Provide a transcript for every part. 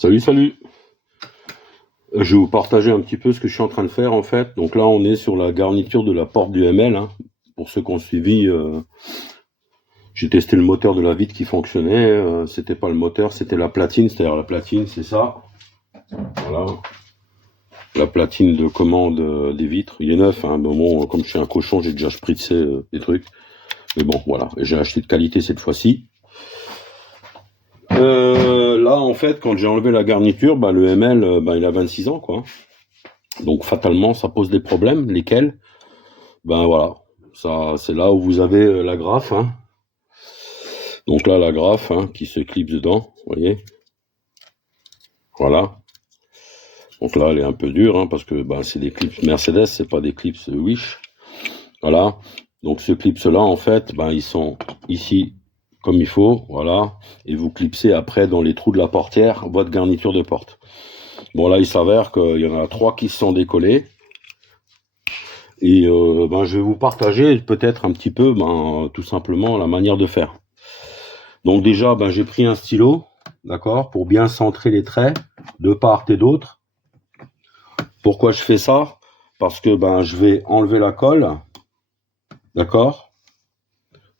Salut, salut. Je vais vous partager un petit peu ce que je suis en train de faire en fait. Donc là, on est sur la garniture de la porte du ML. Hein. Pour ceux qui ont suivi, j'ai testé le moteur de la vitre qui fonctionnait. C'était pas le moteur, c'était la platine. C'est-à-dire la platine, c'est ça. Voilà. La platine de commande des vitres. Il est neuf. Hein. Bon, comme je suis un cochon, j'ai déjà spritzé des trucs. Mais bon, voilà. J'ai acheté de qualité cette fois-ci. Là, en fait, quand j'ai enlevé la garniture, le ML, il a 26 ans, quoi. Donc, fatalement, ça pose des problèmes. Lesquels? Voilà. Ça, c'est là où vous avez la graffe, hein. Donc là, la graffe, hein, qui se clipse dedans, vous voyez. Voilà. Donc là, elle est un peu dure, hein, parce que c'est des clips Mercedes, c'est pas des clips Wish. Voilà. Donc ce clips-là, en fait, ils sont ici comme il faut, voilà. Et vous clipsez après dans les trous de la portière votre garniture de porte. Bon là, il s'avère qu'il y en a 3 qui se sont décollés. Et je vais vous partager peut-être un petit peu, tout simplement, la manière de faire. Donc déjà, j'ai pris un stylo, d'accord, pour bien centrer les traits de part et d'autre. Pourquoi je fais ça? Parce que je vais enlever la colle, d'accord.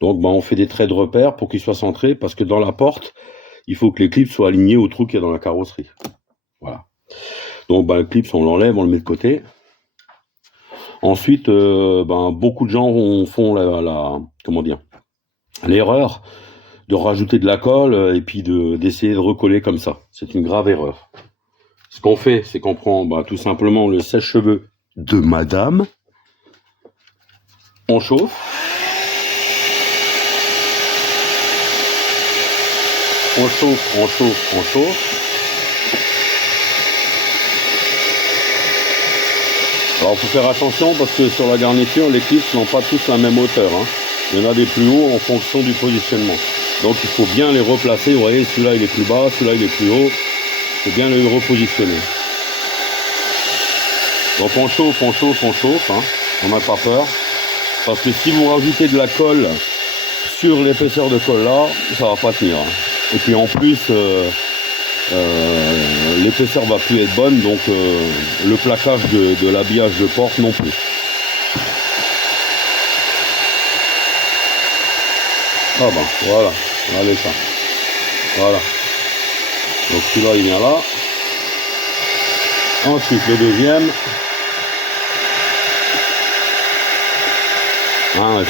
Donc on fait des traits de repère pour qu'ils soient centrés, parce que dans la porte, il faut que les clips soient alignés au trou qu'il y a dans la carrosserie. Voilà. Donc le clip, on l'enlève, on le met de côté. Ensuite, beaucoup de gens font l'erreur de rajouter de la colle et puis d'essayer de recoller comme ça. C'est une grave erreur. Ce qu'on fait, c'est qu'on prend tout simplement le sèche-cheveux de madame. On chauffe. On chauffe, on chauffe, on chauffe. Alors, il faut faire attention parce que sur la garniture, les clips n'ont pas tous la même hauteur. Hein. Il y en a des plus hauts en fonction du positionnement. Donc, il faut bien les replacer. Vous voyez, celui-là, il est plus bas, celui-là, il est plus haut. Il faut bien les repositionner. Donc, on chauffe, on chauffe, on chauffe. Hein. On n'a pas peur. Parce que si vous rajoutez de la colle sur l'épaisseur de colle là, ça va pas tenir. Et puis, en plus... l'épaisseur va plus être bonne, donc le plaquage de l'habillage de porte non plus. Voilà, allez ça. Voilà. Donc celui-là il vient là. Ensuite le deuxième. Il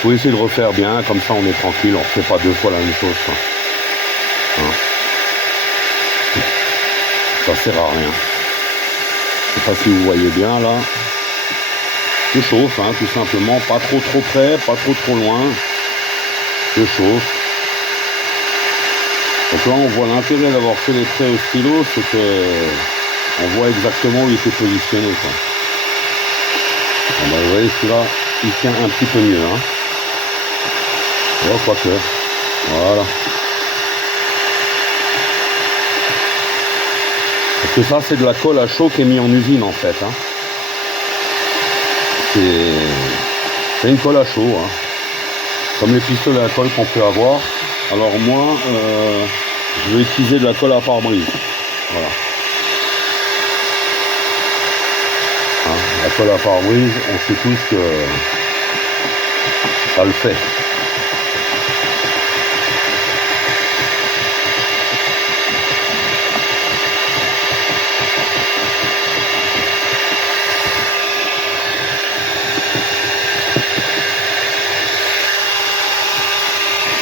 faut essayer de refaire bien, comme ça on est tranquille, on ne fait pas 2 fois la même chose. Ça sert à rien. Je sais pas si vous voyez bien là. Je chauffe, tout simplement, pas trop près, pas trop loin. Je chauffe. Donc là on voit l'intérêt d'avoir fait les traits au stylo, c'est que on voit exactement où il était positionné, quoi. Vous voyez, celui-là, il tient un petit peu mieux, hein. Oh, quoique. Voilà. Parce que ça, c'est de la colle à chaud qui est mise en usine, en fait. Hein. C'est une colle à chaud. Hein. Comme les pistolets à colle qu'on peut avoir. Alors moi, je vais utiliser de la colle à pare-brise. Voilà. La colle à pare-brise, on sait tous que ça le fait.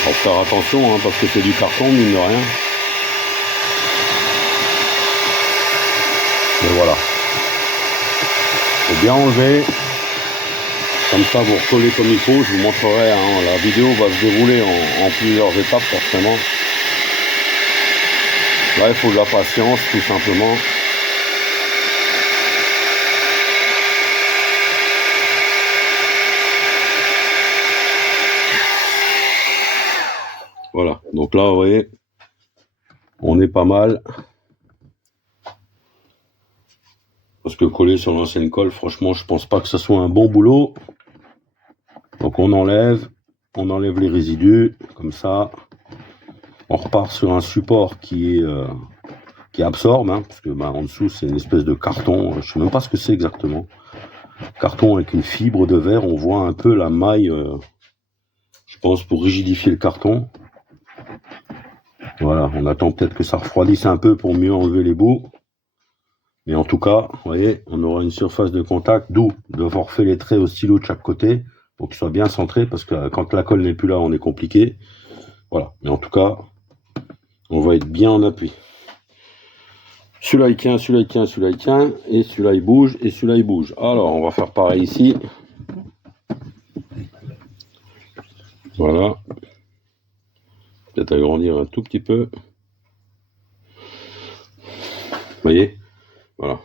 Faut faire attention, parce que c'est du carton, mine de rien. Mais voilà. Faut bien enlever. Comme ça, vous recollez comme il faut. Je vous montrerai, la vidéo va se dérouler en plusieurs étapes, forcément. Là, il faut de la patience, tout simplement. Voilà, donc là, vous voyez, on est pas mal. Parce que coller sur l'ancienne colle, franchement, je pense pas que ce soit un bon boulot. Donc on enlève les résidus, comme ça. On repart sur un support qui est qui absorbe, hein, parce que en dessous c'est une espèce de carton, je sais même pas ce que c'est exactement. Carton avec une fibre de verre, on voit un peu la maille, je pense pour rigidifier le carton. Voilà, on attend peut-être que ça refroidisse un peu pour mieux enlever les bouts. Mais en tout cas, vous voyez, on aura une surface de contact, d'où devoir faire les traits au stylo de chaque côté pour qu'il soit bien centré, parce que quand la colle n'est plus là, on est compliqué. Voilà, mais en tout cas, on va être bien en appui. Celui-là il tient, celui-là il tient, celui-là il tient, et celui-là il bouge, et celui-là il bouge. Alors, on va faire pareil ici. Voilà. Peut-être agrandir un tout petit peu. Vous voyez? Voilà.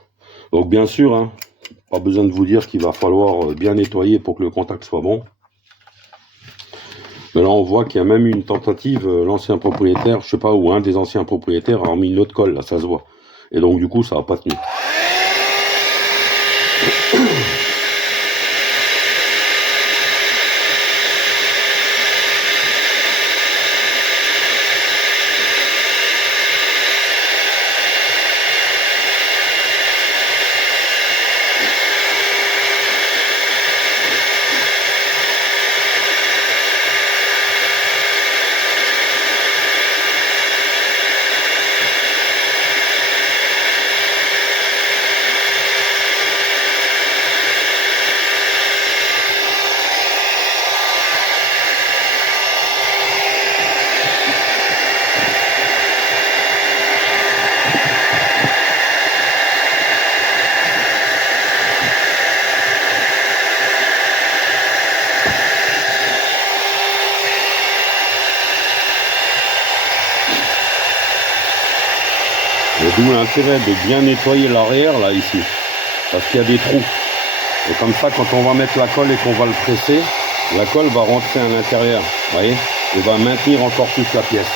Donc bien sûr, hein, pas besoin de vous dire qu'il va falloir bien nettoyer pour que le contact soit bon. Mais là on voit qu'il y a même eu une tentative, l'ancien propriétaire, je sais pas où, un des anciens propriétaires a remis une autre colle, là ça se voit. Et donc du coup ça n'a pas tenu. D'où l'intérêt de bien nettoyer l'arrière là ici, parce qu'il y a des trous. Et comme ça, quand on va mettre la colle et qu'on va le presser, la colle va rentrer à l'intérieur, vous voyez, et va maintenir encore plus la pièce.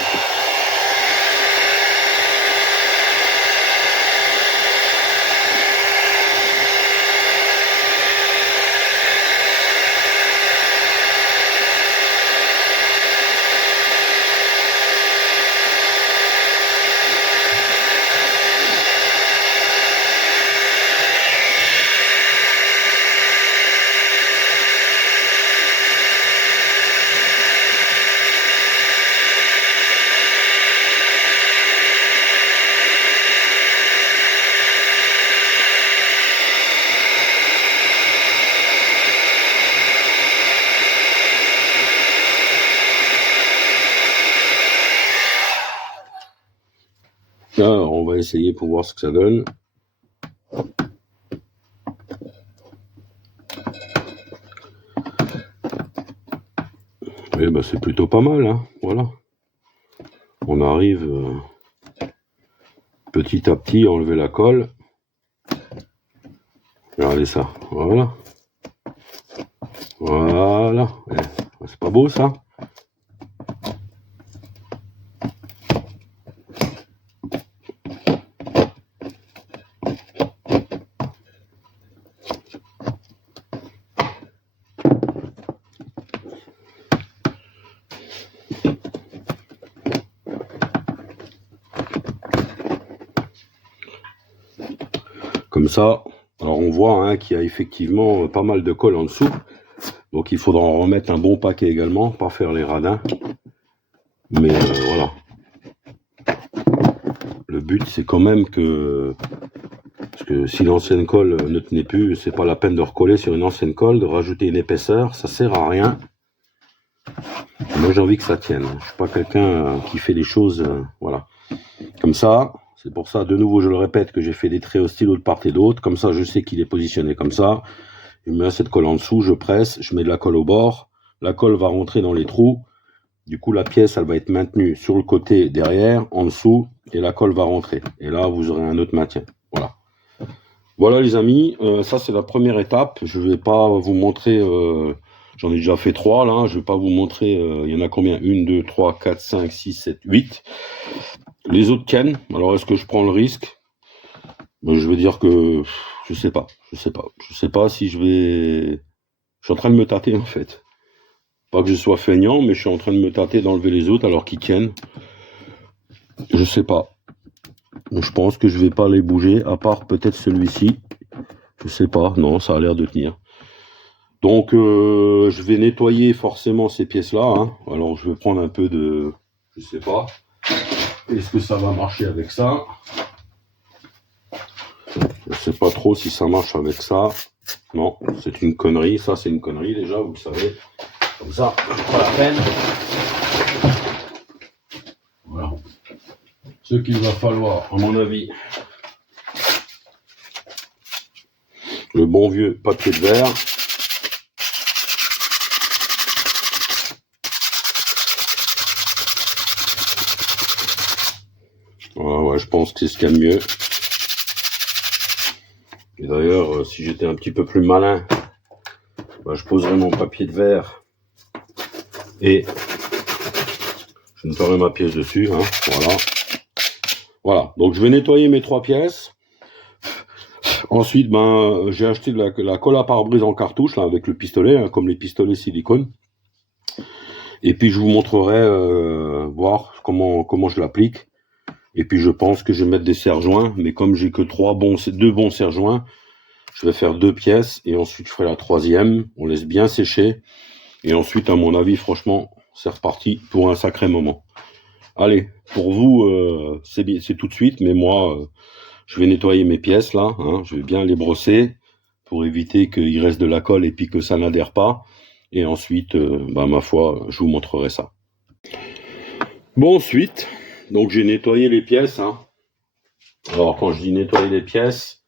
Alors, on va essayer pour voir ce que ça donne. Et ben, c'est plutôt pas mal, hein. Voilà. On arrive petit à petit à enlever la colle. Regardez ça, voilà. Voilà. C'est pas beau ça? Comme ça, alors on voit hein, qu'il y a effectivement pas mal de colle en dessous. Donc il faudra en remettre un bon paquet également, pas faire les radins. Mais voilà. Le but c'est quand même que... Parce que si l'ancienne colle ne tenait plus, c'est pas la peine de recoller sur une ancienne colle, de rajouter une épaisseur, ça sert à rien. Moi j'ai envie que ça tienne. Je suis pas quelqu'un qui fait les choses, voilà. Comme ça, c'est pour ça, de nouveau je le répète, que j'ai fait des traits au stylo de part et d'autre. Comme ça je sais qu'il est positionné comme ça. Je mets cette colle en dessous, je presse, je mets de la colle au bord. La colle va rentrer dans les trous. Du coup la pièce elle va être maintenue sur le côté derrière, en dessous, et la colle va rentrer. Et là vous aurez un autre maintien. Voilà. Voilà les amis, ça c'est la première étape. Je vais pas vous montrer, j'en ai déjà fait 3 là, je vais pas vous montrer, il y en a combien? 1, 2, 3, 4, 5, 6, 7, 8. Les autres tiennent, alors est-ce que je prends le risque? Je vais dire que je sais pas si je vais... Je suis en train de me tâter en fait. Pas que je sois feignant, mais je suis en train de me tâter d'enlever les autres alors qu'ils tiennent. Je sais pas. Donc, je pense que je vais pas les bouger, à part peut-être celui-ci. Je sais pas, non, ça a l'air de tenir. Donc, je vais nettoyer forcément ces pièces-là. Hein. Alors, je vais prendre un peu de... Je sais pas. Est-ce que ça va marcher avec ça? Je sais pas trop si ça marche avec ça. Non, c'est une connerie. Ça, c'est une connerie déjà, vous le savez. Comme ça, pas la peine. Voilà. Ce qu'il va falloir, à mon avis, le bon vieux papier de verre. Voilà, ouais, je pense que c'est ce qu'il y a de mieux. Et d'ailleurs, si j'étais un petit peu plus malin, bah, je poserais mon papier de verre et je nettoierai ma pièce dessus. Hein, voilà. Voilà. Donc je vais nettoyer mes 3 pièces. Ensuite, ben, j'ai acheté de la colle à pare-brise en cartouche là, avec le pistolet, hein, comme les pistolets silicone. Et puis je vous montrerai voir comment je l'applique. Et puis je pense que je vais mettre des serre-joints, mais comme j'ai que 2 bons serre-joints, je vais faire 2 pièces et ensuite je ferai la 3e. On laisse bien sécher. Et ensuite, à mon avis, franchement, c'est reparti pour un sacré moment. Allez, pour vous, c'est tout de suite, mais moi, je vais nettoyer mes pièces là. Hein, je vais bien les brosser pour éviter qu'il reste de la colle et puis que ça n'adhère pas. Et ensuite, bah, ma foi, je vous montrerai ça. Bon, ensuite, donc j'ai nettoyé les pièces. Hein. Alors, quand je dis nettoyer les pièces,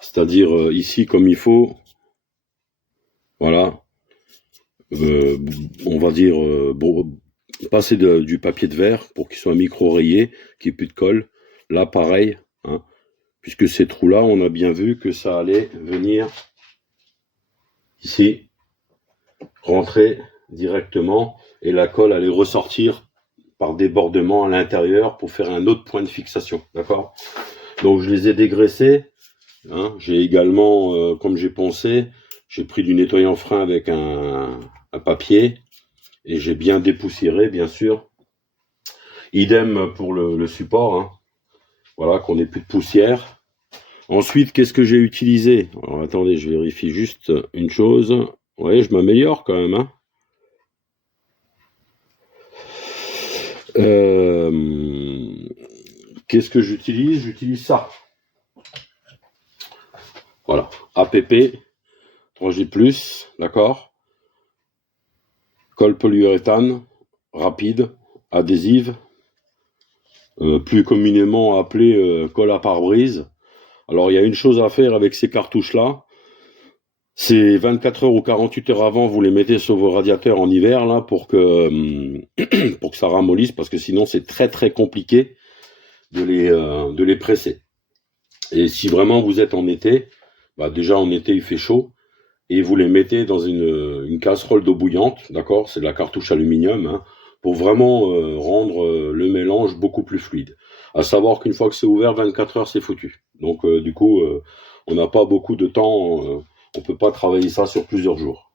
c'est-à-dire ici comme il faut, voilà, on va dire passer du papier de verre pour qu'il soit micro-rayé, qu'il n'y ait plus de colle. Là, pareil, hein, puisque ces trous-là, on a bien vu que ça allait venir ici, rentrer directement, et la colle allait ressortir par débordement à l'intérieur pour faire un autre point de fixation, d'accord? Donc je les ai dégraissés, hein. J'ai également, comme j'ai pensé, j'ai pris du nettoyant frein avec un papier, et j'ai bien dépoussiéré, bien sûr. Idem pour le support, hein. Voilà, qu'on n'ait plus de poussière. Ensuite, qu'est-ce que j'ai utilisé? Alors attendez, je vérifie juste une chose. Ouais, je m'améliore quand même, hein. Qu'est-ce que j'utilise? J'utilise ça. Voilà, APP 3G+, d'accord? Colle polyuréthane, rapide, adhésive, plus communément appelée colle à pare-brise. Alors il y a une chose à faire avec ces cartouches-là, c'est 24 heures ou 48 heures avant, vous les mettez sur vos radiateurs en hiver là pour que ça ramollisse, parce que sinon c'est très très compliqué de les presser. Et si vraiment vous êtes en été, bah déjà en été il fait chaud, et vous les mettez dans une casserole d'eau bouillante, d'accord, c'est de la cartouche aluminium, hein, pour vraiment rendre le mélange beaucoup plus fluide. À savoir qu'une fois que c'est ouvert, 24 heures c'est foutu. Donc du coup, on n'a pas beaucoup de temps, on peut pas travailler ça sur plusieurs jours.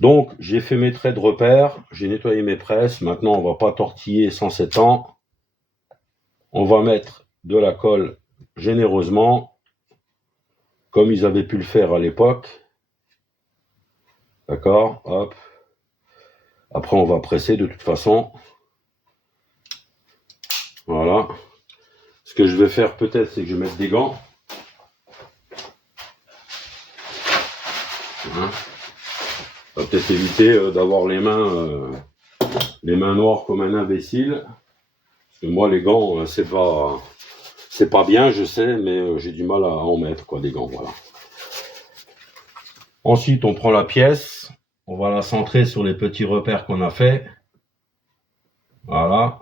Donc j'ai fait mes traits de repère, j'ai nettoyé mes presses, maintenant on va pas tortiller sans 7 ans. On va mettre de la colle généreusement, comme ils avaient pu le faire à l'époque. D'accord, hop. Après, on va presser de toute façon. Voilà. Ce que je vais faire peut-être, c'est que je vais mettre des gants. Hein. Ça va peut-être éviter d'avoir les mains noires comme un imbécile. Parce que moi, les gants, c'est pas bien, je sais, mais j'ai du mal à en mettre, quoi, des gants, voilà. Ensuite, on prend la pièce. On va la centrer sur les petits repères qu'on a fait. Voilà.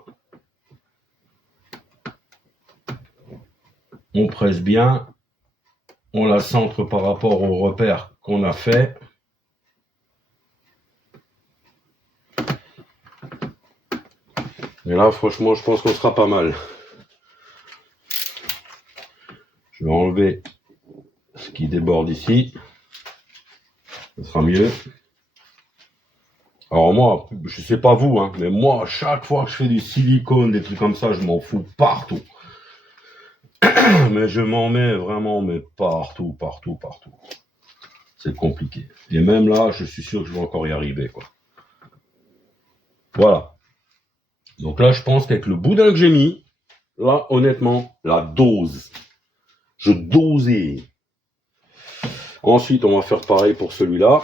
On presse bien. On la centre par rapport aux repères qu'on a fait. Et là, franchement, je pense qu'on sera pas mal. Je vais enlever ce qui déborde ici. Ce sera mieux. Alors moi, je sais pas vous, hein, mais moi, chaque fois que je fais du silicone, des trucs comme ça, je m'en fous partout. Mais je m'en mets vraiment, mais partout, partout, partout. C'est compliqué. Et même là, je suis sûr que je vais encore y arriver, quoi. Voilà. Donc là, je pense qu'avec le boudin que j'ai mis, là, honnêtement, la dose. Je dosais. Ensuite, on va faire pareil pour celui-là.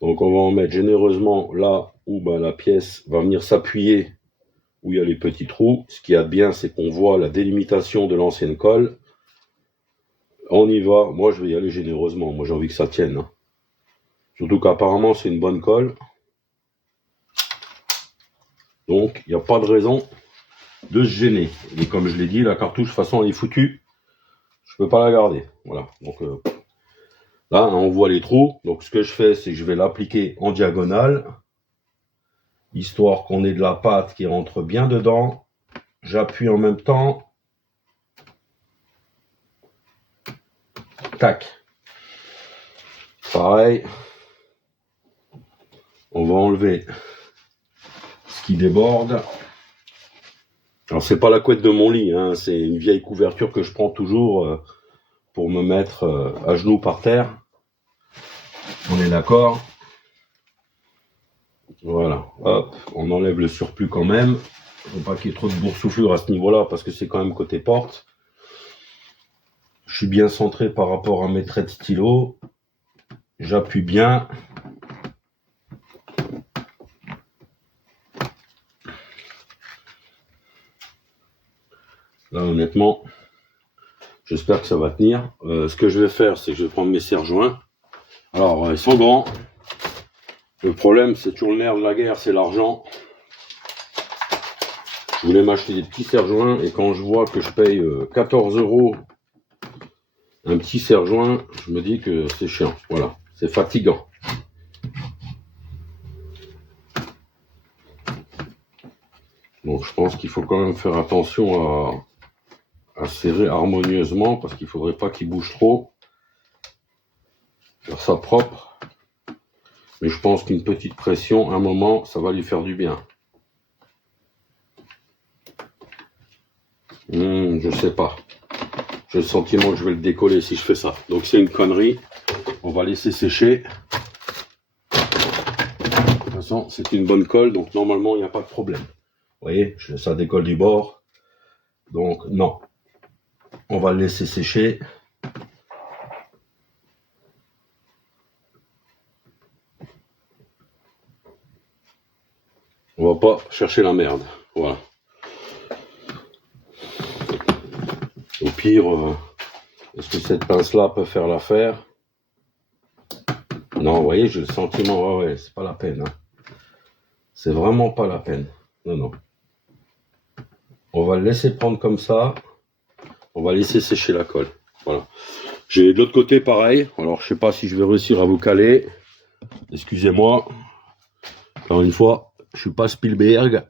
Donc, on va en mettre généreusement là où la pièce va venir s'appuyer, où il y a les petits trous. Ce qui est bien, c'est qu'on voit la délimitation de l'ancienne colle. On y va. Moi, je vais y aller généreusement. Moi, j'ai envie que ça tienne. Hein. Surtout qu'apparemment, c'est une bonne colle. Donc, il n'y a pas de raison de se gêner. Et comme je l'ai dit, la cartouche, de toute façon, elle est foutue. Je peux pas la garder. Voilà. Donc, là, on voit les trous. Donc, ce que je fais, c'est que je vais l'appliquer en diagonale, histoire qu'on ait de la pâte qui rentre bien dedans. J'appuie en même temps. Tac. Pareil. On va enlever ce qui déborde. Alors, c'est pas la couette de mon lit, hein, c'est une vieille couverture que je prends toujours pour me mettre à genoux par terre. On est d'accord? Voilà, hop, on enlève le surplus quand même. Il ne faut pas qu'il y ait trop de boursouflure à ce niveau-là parce que c'est quand même côté porte. Je suis bien centré par rapport à mes traits de stylo. J'appuie bien. Là, honnêtement, j'espère que ça va tenir. Ce que je vais faire, c'est que je vais prendre mes serre-joints. Alors, ils sont grands. Le problème, c'est toujours le nerf de la guerre, c'est l'argent. Je voulais m'acheter des petits serre-joints et quand je vois que je paye 14 € un petit serre-joint, je me dis que c'est chiant. Voilà, c'est fatigant. Donc, je pense qu'il faut quand même faire attention à serrer harmonieusement parce qu'il ne faudrait pas qu'il bouge trop. Faire ça propre. Mais je pense qu'une petite pression, à un moment, ça va lui faire du bien. Je sais pas. J'ai le sentiment que je vais le décoller si je fais ça. Donc c'est une connerie. On va laisser sécher. De toute façon, c'est une bonne colle, donc normalement, il n'y a pas de problème. Vous voyez, ça décolle du bord. Donc non. On va le laisser sécher. On va pas chercher la merde. Voilà. Au pire, est-ce que cette pince-là peut faire l'affaire? Non, vous voyez, j'ai le sentiment, ouais, c'est pas la peine. Hein. C'est vraiment pas la peine. Non, non. On va le laisser prendre comme ça. On va laisser sécher la colle. Voilà. J'ai de l'autre côté pareil. Alors, je sais pas si je vais réussir à vous caler. Excusez-moi. Encore une fois, je suis pas Spielberg.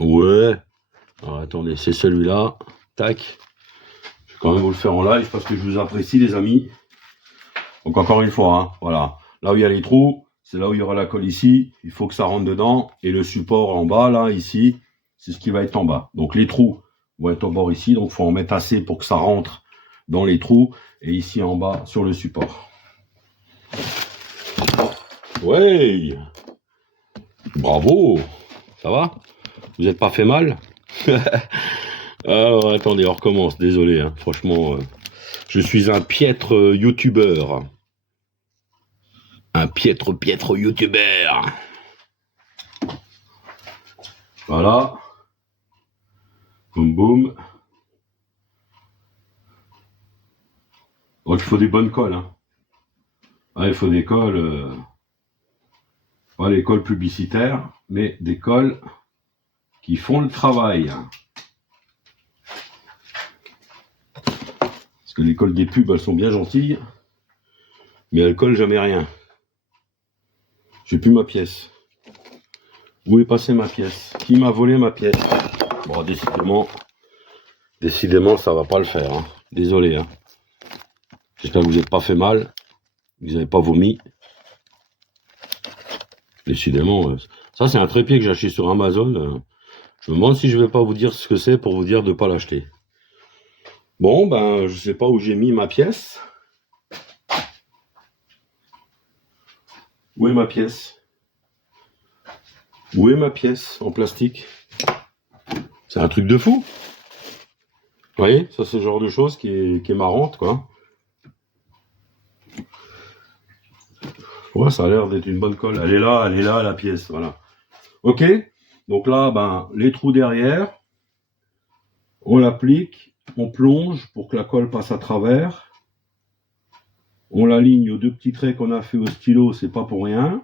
Ouais. Alors, attendez, c'est celui-là. Tac. Je vais quand même vous le faire en live parce que je vous apprécie, les amis. Donc, encore une fois, hein, voilà. Là où il y a les trous, c'est là où il y aura la colle ici. Il faut que ça rentre dedans. Et le support en bas, là, ici, c'est ce qui va être en bas. Donc, les trous vont être au bord ici. Donc, il faut en mettre assez pour que ça rentre dans les trous. Et ici, en bas, sur le support. Ouais. Bravo. Ça va? Vous n'êtes pas fait mal? Alors, attendez, on recommence. Désolé, hein. Franchement, je suis un piètre youtubeur. Un piètre youtubeur. Voilà. Boum boum. Donc il faut des bonnes colles. Hein. Ah, il faut des colles. Pas les colles publicitaires, mais des colles qui font le travail. Parce que les colles des pubs, elles sont bien gentilles, mais elles collent jamais rien. J'ai plus ma pièce. Où est passée ma pièce? Qui m'a volé ma pièce? Bon, décidément, ça va pas le faire. Hein. Désolé. Hein. J'espère que vous n'êtes pas fait mal. Vous n'avez pas vomi. Décidément, ça c'est un trépied que j'ai acheté sur Amazon. Je me demande si je vais pas vous dire ce que c'est pour vous dire de ne pas l'acheter. Bon, ben, je sais pas où j'ai mis ma pièce. Où est ma pièce? Où est ma pièce en plastique? C'est un truc de fou. Vous voyez, ça c'est le genre de chose qui est marrante, quoi. Ouais, ça a l'air d'être une bonne colle. Elle est là, la pièce, voilà. Ok, donc là, ben, les trous derrière, on l'applique, on plonge pour que la colle passe à travers. On l'aligne aux deux petits traits qu'on a fait au stylo, c'est pas pour rien.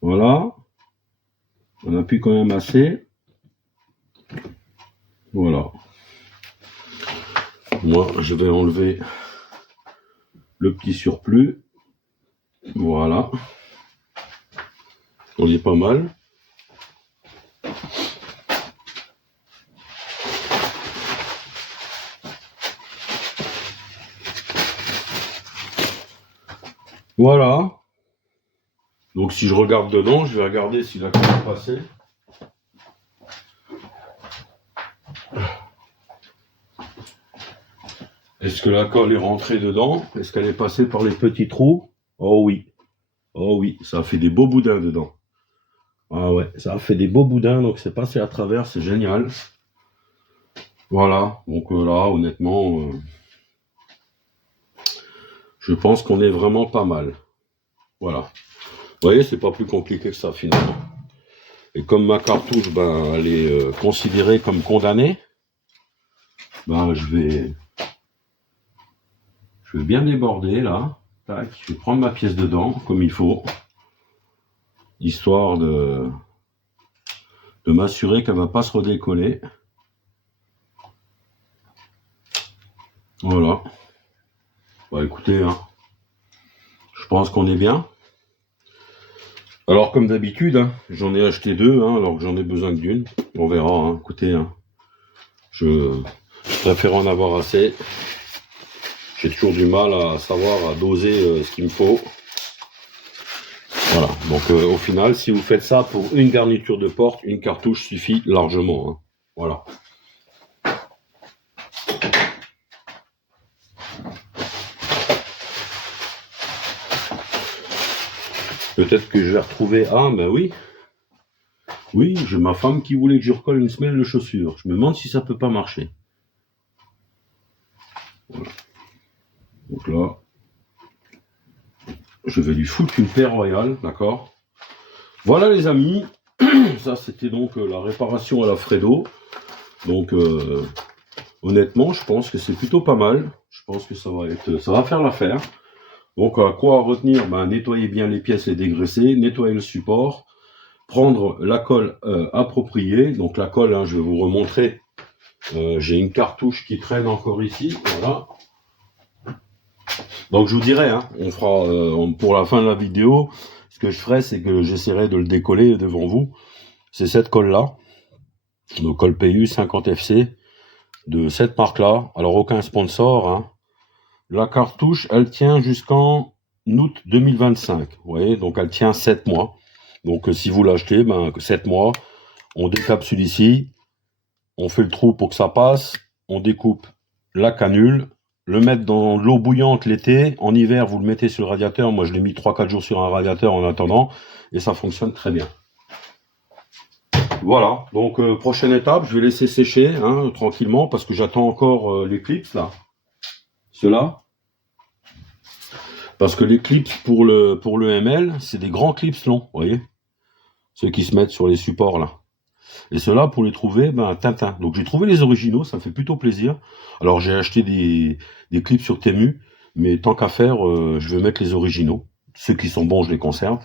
Voilà. On appuie quand même assez. Voilà. Moi, je vais enlever le petit surplus. Voilà. On est pas mal. Voilà. Donc si je regarde dedans, je vais regarder si la colle est passée. Est-ce que la colle est rentrée dedans? Est-ce qu'elle est passée par les petits trous? Oh oui. Oh oui, ça a fait des beaux boudins dedans. Ah ouais, ça a fait des beaux boudins, donc c'est passé à travers, c'est génial. Voilà, donc là, honnêtement, je pense qu'on est vraiment pas mal. Voilà. Vous voyez, c'est pas plus compliqué que ça finalement. Et comme ma cartouche, ben, elle est considérée comme condamnée, ben, je vais bien déborder là. Tac, je vais prendre ma pièce dedans, comme il faut, histoire de m'assurer qu'elle va pas se redécoller. Voilà. Bah écoutez, hein, je pense qu'on est bien. Alors comme d'habitude, hein, j'en ai acheté deux, hein, alors que j'en ai besoin que d'une. On verra, hein, écoutez, hein, je préfère en avoir assez. J'ai toujours du mal à savoir, à doser ce qu'il me faut. Voilà, donc au final, si vous faites ça pour une garniture de porte, une cartouche suffit largement. Hein. Voilà. Peut-être que je vais retrouver... Ah, ben oui. Oui, j'ai ma femme qui voulait que je recolle une semelle de chaussures. Je me demande si ça peut pas marcher. Voilà. Donc là, je vais lui foutre une paire royale, d'accord? Voilà les amis, ça c'était donc la réparation à la Fredo. Donc honnêtement, je pense que c'est plutôt pas mal. Je pense que ça va faire l'affaire. Donc à quoi retenir? Ben, nettoyer bien les pièces et dégraisser, nettoyer le support, prendre la colle appropriée. Donc la colle, hein, je vais vous remontrer. J'ai une cartouche qui traîne encore ici, voilà. Donc je vous dirai, hein, on fera pour la fin de la vidéo, ce que je ferai, c'est que j'essaierai de le décoller devant vous. C'est cette colle-là, le colle PU 50FC de cette marque-là. Alors aucun sponsor, hein. La cartouche, elle tient jusqu'en août 2025. Vous voyez, donc elle tient 7 mois. Donc si vous l'achetez, ben 7 mois, on décapsule ici, on fait le trou pour que ça passe, on découpe la canule, le mettre dans l'eau bouillante l'été, en hiver vous le mettez sur le radiateur, moi je l'ai mis 3-4 jours sur un radiateur en attendant, et ça fonctionne très bien. Voilà, donc prochaine étape, je vais laisser sécher hein, tranquillement, parce que j'attends encore les clips là, ceux-là. Parce que les clips pour le ML, c'est des grands clips longs, vous voyez, ceux qui se mettent sur les supports là. Et ceux-là, pour les trouver, ben Tintin. Donc j'ai trouvé les originaux, ça me fait plutôt plaisir. Alors j'ai acheté des clips sur Temu, mais tant qu'à faire, je vais mettre les originaux. Ceux qui sont bons, je les conserve.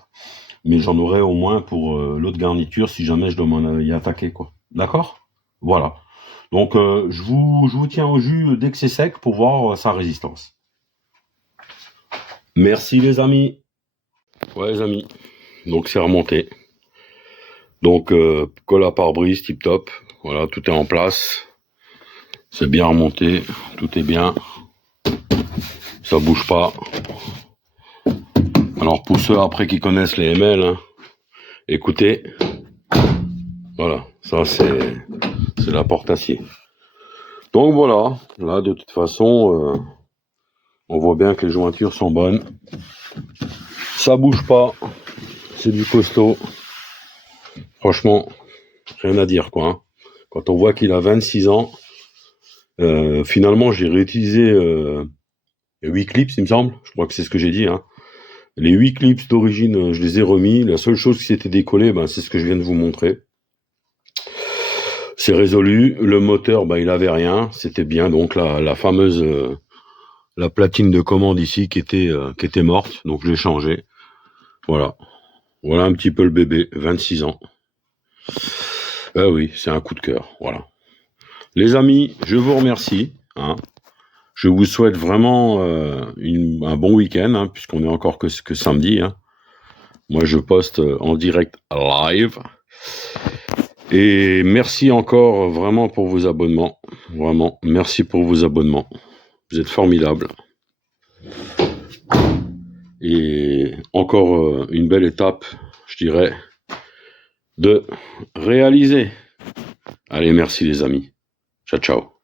Mais j'en aurai au moins pour l'autre garniture si jamais je dois m'en y attaquer, quoi. D'accord? Voilà. Donc je vous tiens au jus dès que c'est sec pour voir sa résistance. Merci les amis. Ouais les amis. Donc c'est remonté. Donc colle à pare-brise, tip top. Voilà, tout est en place. C'est bien remonté, tout est bien. Ça bouge pas. Alors pour ceux après qui connaissent les ML, hein, écoutez. Voilà, ça c'est la porte acier. Donc voilà, là de toute façon, on voit bien que les jointures sont bonnes. Ça bouge pas, c'est du costaud. Franchement, rien à dire quoi. Hein. Quand on voit qu'il a 26 ans, finalement j'ai réutilisé 8 clips, il me semble. Je crois que c'est ce que j'ai dit. Hein. Les 8 clips d'origine, je les ai remis. La seule chose qui s'était décollée, c'est ce que je viens de vous montrer. C'est résolu. Le moteur, il avait rien. C'était bien. Donc la fameuse la platine de commande ici qui était morte. Donc je l'ai changé. Voilà. Voilà un petit peu le bébé. 26 ans. Ah oui, c'est un coup de cœur. Voilà. Les amis, je vous remercie. Hein. Je vous souhaite vraiment un bon week-end, hein, puisqu'on est encore que samedi. Hein. Moi, je poste en direct live. Et merci encore vraiment pour vos abonnements. Vraiment, merci pour vos abonnements. Vous êtes formidables. Et encore une belle étape, je dirais, de réaliser. Allez, merci les amis. Ciao, ciao.